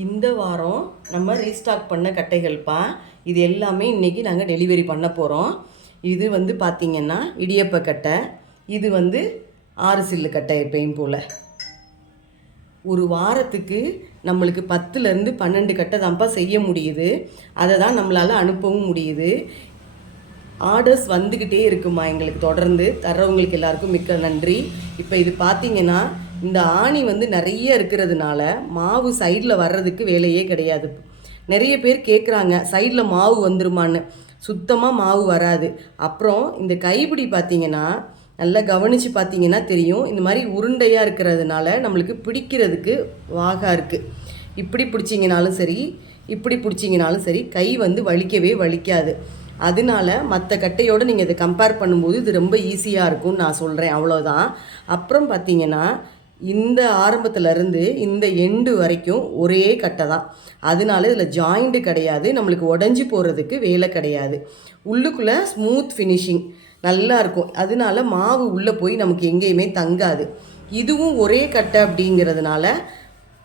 இந்த வாரம் நம்ம ரீஸ்டாக் பண்ண கட்டைகள்ப்பா. இது எல்லாமே இன்றைக்கி நாங்கள் டெலிவரி பண்ண போகிறோம். இது வந்து பார்த்திங்கன்னா இடியப்ப கட்டை, இது வந்து 6 சில்லு கட்டை. எப்பயும் போல் ஒரு வாரத்துக்கு நம்மளுக்கு 10லேருந்து 12 கட்டை தான்ப்பா செய்ய முடியுது. அதை தான் நம்மளால் அனுப்பவும் முடியுது. ஆர்டர்ஸ் வந்துக்கிட்டே இருக்குமா எங்களுக்கு. தொடர்ந்து தர்றவங்களுக்கு எல்லாருக்கும் மிக்க நன்றி. இப்போ இது பார்த்திங்கன்னா இந்த ஆணி வந்து நிறைய இருக்கிறதுனால மாவு சைடில் வர்றதுக்கு வேலையே கிடையாது. நிறைய பேர் கேட்குறாங்க சைடில் மாவு வந்துருமான்னு. சுத்தமாக மாவு வராது. அப்புறம் இந்த கைப்பிடி பார்த்திங்கன்னா நல்லா கவனித்து பார்த்திங்கன்னா தெரியும். இந்த மாதிரி உருண்டையாக இருக்கிறதுனால நம்மளுக்கு பிடிக்கிறதுக்கு வாகா இருக்குது. இப்படி பிடிச்சிங்கனாலும் சரி, இப்படி பிடிச்சிங்கனாலும் சரி, கை வந்து வலிக்கவே வலிக்காது. அதனால மற்ற கட்டையோடு நீங்கள் இதை கம்பேர் பண்ணும்போது இது ரொம்ப ஈஸியாக இருக்கும்னு நான் சொல்கிறேன். அவ்வளோதான். அப்புறம் பார்த்திங்கன்னா இந்த ஆரம்பத்துலேருந்து இந்த எண்டு வரைக்கும் ஒரே கட்டை தான். அதனால இதில் ஜாயிண்ட்டு கிடையாது. நம்மளுக்கு உடஞ்சி போகிறதுக்கு வேலை கிடையாது. உள்ளுக்குள்ளே ஸ்மூத் ஃபினிஷிங் நல்லா இருக்கும். அதனால மாவு உள்ளே போய் நமக்கு எங்கேயுமே தங்காது. இதுவும் ஒரே கட்டை அப்படிங்கிறதுனால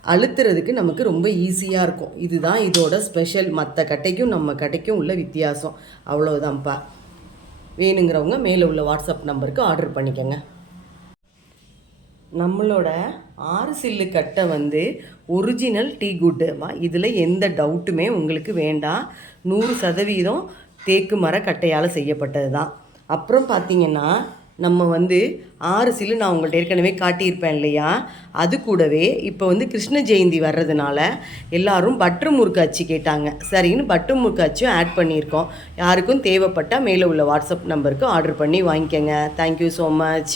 அழுத்துறதுக்கு நமக்கு ரொம்ப ஈஸியாக இருக்கும். இதுதான் இதோட ஸ்பெஷல். மற்ற கட்டைக்கும் நம்ம கட்டைக்கும் உள்ள வித்தியாசம். அவ்வளோதான்ப்பா. வேணுங்கிறவங்க மேலே உள்ள வாட்ஸ்அப் நம்பருக்கு ஆர்டர் பண்ணிக்கோங்க. நம்மளோட 6 சில்லு கட்டை வந்து ஒரிஜினல் டீ குட்டுமா. இதில் எந்த டவுட்டுமே உங்களுக்கு வேண்டாம். 100% தேக்கு மர கட்டையால் செய்யப்பட்டது தான். அப்புறம் பார்த்திங்கன்னா நம்ம வந்து 6 சில்லு நான் உங்கள்கிட்ட ஏற்கனவே காட்டியிருப்பேன் இல்லையா. அது கூடவே இப்போ வந்து கிருஷ்ண ஜெயந்தி வர்றதுனால எல்லோரும் பட்டர் முறுக்கு அச்சு கேட்டாங்க. சரின்னு பட்டர் முறுக்கு அச்சும் ஆட் பண்ணியிருக்கோம். யாருக்கும் தேவைப்பட்டால் மேலே உள்ள வாட்ஸ்அப் நம்பருக்கு ஆர்டர் பண்ணி வாங்கிக்கோங்க. Thank you so much.